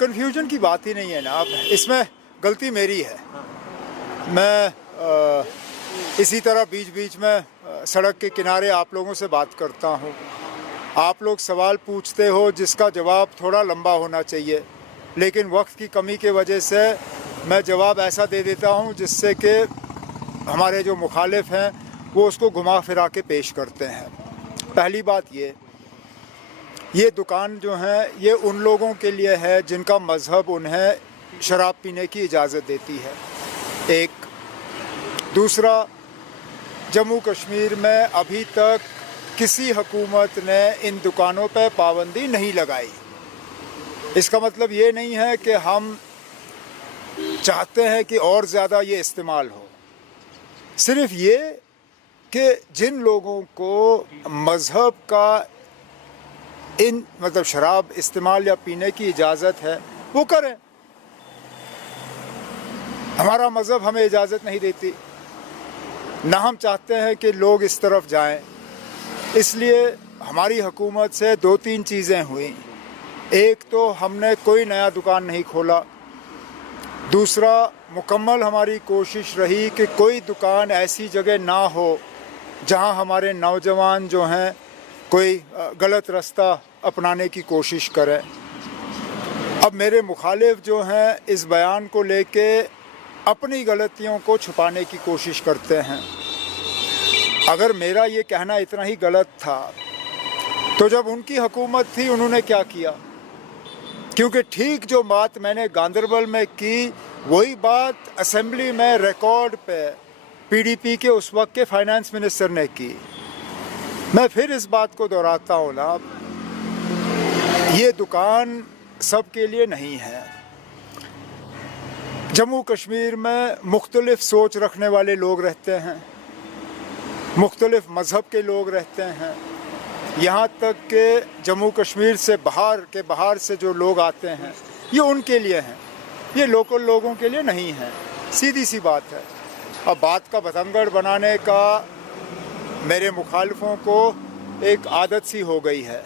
Confusion की बात ही नहीं है ना। अब इसमें गलती मेरी है। मैं इसी तरह बीच बीच में सड़क के किनारे आप लोगों से बात करता हूँ। आप लोग सवाल पूछते हो जिसका जवाब थोड़ा लंबा होना चाहिए, लेकिन वक्त की कमी के वजह से मैं जवाब ऐसा दे देता हूँ जिससे कि हमारे जो मुखालिफ हैं वो उसको घुमा फिरा के पेश करते हैं। पहली बात ये दुकान जो है ये उन लोगों के लिए है जिनका मज़हब उन्हें शराब पीने की इजाज़त देती है। एक दूसरा, जम्मू कश्मीर में अभी तक किसी हुकूमत ने इन दुकानों पर पाबंदी नहीं लगाई। इसका मतलब ये नहीं है कि हम चाहते हैं कि और ज़्यादा ये इस्तेमाल हो। सिर्फ ये कि जिन लोगों को मज़हब का मतलब शराब इस्तेमाल या पीने की इजाज़त है वो करें। हमारा मज़हब हमें इजाज़त नहीं देती, ना हम चाहते हैं कि लोग इस तरफ जाएं। इसलिए हमारी हुकूमत से दो तीन चीज़ें हुई। एक तो हमने कोई नया दुकान नहीं खोला। दूसरा, मुकम्मल हमारी कोशिश रही कि कोई दुकान ऐसी जगह ना हो जहां हमारे नौजवान जो हैं कोई गलत रास्ता अपनाने की कोशिश करें। अब मेरे मुखालिफ जो हैं इस बयान को लेके अपनी गलतियों को छुपाने की कोशिश करते हैं। अगर मेरा ये कहना इतना ही गलत था तो जब उनकी हुकूमत थी उन्होंने क्या किया? क्योंकि ठीक जो बात मैंने गांदरबल में की वही बात असेंबली में रिकॉर्ड पे पीडीपी के उस वक्त के फाइनेंस मिनिस्टर ने की। मैं फिर इस बात को दोहराता हूँ ना, ये दुकान सबके लिए नहीं है। जम्मू कश्मीर में मुख्तलिफ सोच रखने वाले लोग रहते हैं, मुख्तलिफ मज़हब के लोग रहते हैं। यहाँ तक कि जम्मू कश्मीर से बाहर से जो लोग आते हैं ये उनके लिए हैं, ये लोकल लोगों के लिए नहीं है। सीधी सी बात है। अब बात का बतंगड़ बनाने का मेरे मुखालिफों को एक आदत सी हो गई है।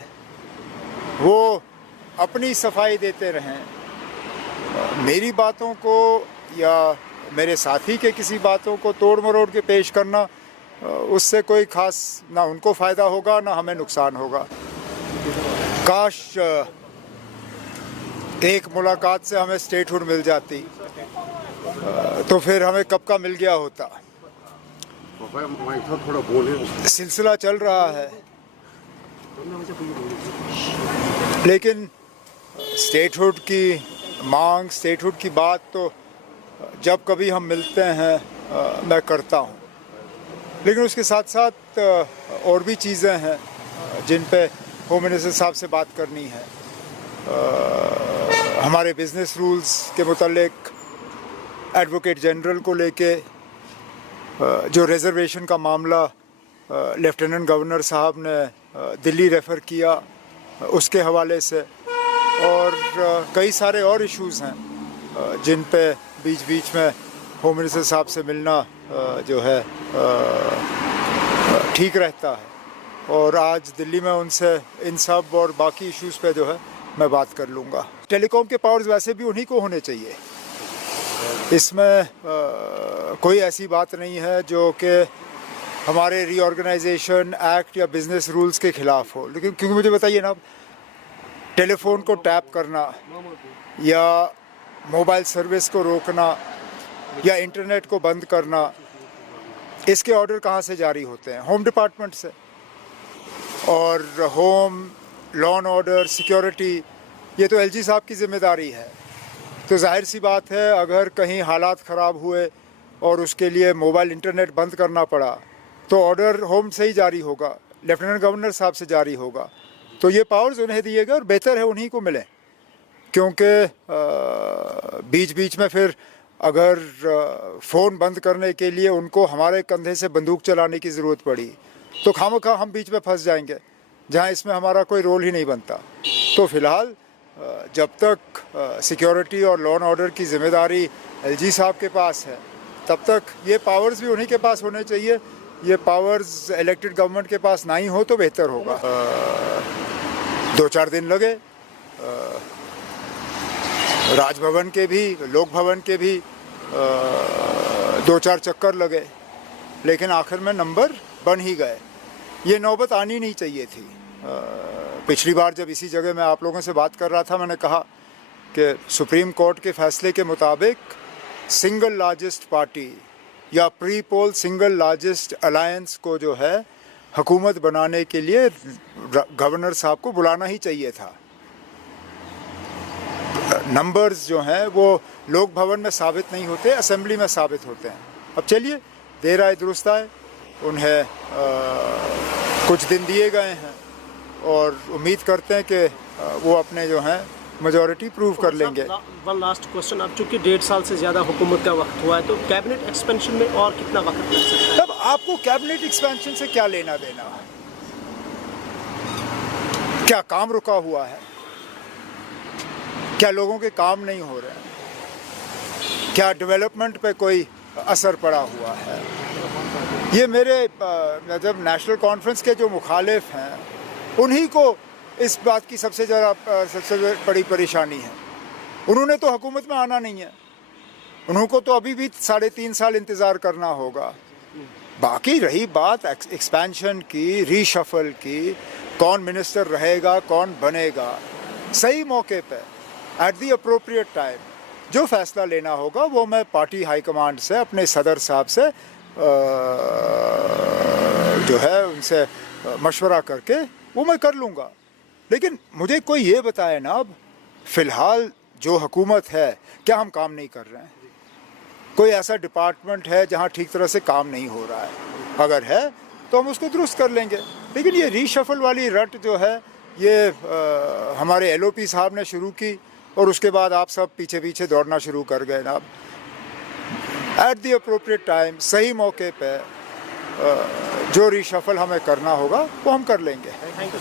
वो अपनी सफाई देते रहें, मेरी बातों को या मेरे साथी के किसी बातों को तोड़ मरोड़ के पेश करना, उससे कोई ख़ास ना उनको फ़ायदा होगा ना हमें नुकसान होगा। काश एक मुलाकात से हमें स्टेटहुड मिल जाती तो फिर हमें कब का मिल गया होता। सिलसिला चल रहा है, लेकिन स्टेटहुड की मांग, स्टेटहुड की बात तो जब कभी हम मिलते हैं मैं करता हूँ। लेकिन उसके साथ साथ और भी चीज़ें हैं जिन पे होम मिनिस्टर साहब से बात करनी है। हमारे बिज़नेस रूल्स के मुतालिक एडवोकेट जनरल को लेके जो रिज़र्वेशन का मामला लेफ्टिनेंट गवर्नर साहब ने दिल्ली रेफ़र किया उसके हवाले से, और कई सारे और इश्यूज़ हैं जिन पे बीच बीच में होम मिनिस्टर साहब से मिलना जो है ठीक रहता है। और आज दिल्ली में उनसे इन सब और बाकी इश्यूज़ पे जो है मैं बात कर लूँगा। टेलीकॉम के पावर्स वैसे भी उन्हीं को होने चाहिए। इसमें कोई ऐसी बात नहीं है जो कि हमारे रीऑर्गेनाइजेशन एक्ट या बिज़नेस रूल्स के ख़िलाफ़ हो। लेकिन क्योंकि मुझे बताइए ना, टेलीफोन को टैप करना या मोबाइल सर्विस को रोकना या इंटरनेट को बंद करना, इसके ऑर्डर कहाँ से जारी होते हैं? होम डिपार्टमेंट से। और home, law and order, security, ये तो एलजी साहब की ज़िम्मेदारी है। तो जाहिर सी बात है अगर कहीं हालात ख़राब हुए और उसके लिए मोबाइल इंटरनेट बंद करना पड़ा तो ऑर्डर होम से ही जारी होगा, लेफ्टिनेंट गवर्नर साहब से जारी होगा। तो ये पावर्स उन्हें दिए गए और बेहतर है उन्हीं को मिले, क्योंकि बीच बीच में फिर अगर फ़ोन बंद करने के लिए उनको हमारे कंधे से बंदूक चलाने की ज़रूरत पड़ी तो खामखा हम बीच में फंस जाएंगे जहां इसमें हमारा कोई रोल ही नहीं बनता। तो फ़िलहाल जब तक सिक्योरिटी और लॉ एंड ऑर्डर की ज़िम्मेदारी एलजी साहब के पास है तब तक ये पावर्स भी उन्हीं के पास होने चाहिए। ये पावर्स इलेक्टेड गवर्नमेंट के पास ना ही हो तो बेहतर होगा। 2-4 दिन लगे, राजभवन के भी, लोक भवन के भी 2-4 चक्कर लगे, लेकिन आखिर में नंबर बन ही गए। ये नौबत आनी नहीं चाहिए थी। पिछली बार जब इसी जगह मैं आप लोगों से बात कर रहा था, मैंने कहा कि सुप्रीम कोर्ट के फैसले के मुताबिक सिंगल लार्जेस्ट पार्टी या pre poll single largest alliance को जो है हुकूमत बनाने के लिए गवर्नर साहब को बुलाना ही चाहिए था। नंबर्स जो हैं वो लोक भवन में साबित नहीं होते, असेंबली में साबित होते हैं। अब चलिए, देर आए दुरुस्त आए, उन्हें कुछ दिन दिए गए हैं और उम्मीद करते हैं कि वो अपने जो हैं मेजॉरिटी प्रूव कर लेंगे। वन लास्ट क्वेश्चन, अब चूंकि 1.5 साल से ज़्यादा हुकूमत का वक्त हुआ है, तो कैबिनेट एक्सपेंशन में और कितना वक्त लग सकता है? तब आपको कैबिनेट एक्सपेंशन से क्या लेना देना? क्या काम रुका हुआ है? क्या लोगों के काम नहीं हो रहे हैं? क्या डेवलपमेंट पे कोई असर पड़ा हुआ है? ये मेरे जब नेशनल कॉन्फ्रेंस के जो मुखालिफ हैं, उन्हीं को इस बात की सबसे बड़ी परेशानी है। उन्होंने तो हुकूमत में आना नहीं है, उनको तो अभी भी 3.5 साल इंतज़ार करना होगा। बाकी रही बात एक्सपेंशन की, रीशफल की, कौन मिनिस्टर रहेगा, कौन बनेगा, सही मौके पे एट दी अप्रोप्रिएट टाइम जो फैसला लेना होगा वो मैं पार्टी हाईकमांड से, अपने सदर साहब से जो है उनसे मशवरा करके वो मैं कर लूँगा। लेकिन मुझे कोई ये बताए ना, अब फ़िलहाल जो हुकूमत है, क्या हम काम नहीं कर रहे हैं? कोई ऐसा डिपार्टमेंट है जहाँ ठीक तरह से काम नहीं हो रहा है? अगर है तो हम उसको दुरुस्त कर लेंगे। लेकिन ये रीशफल वाली रट जो है, ये हमारे LOP साहब ने शुरू की और उसके बाद आप सब पीछे पीछे दौड़ना शुरू कर गए ना। एट द अप्रोप्रिएट टाइम, सही मौके पे जो रीशफल हमें करना होगा वो हम कर लेंगे। Thank you.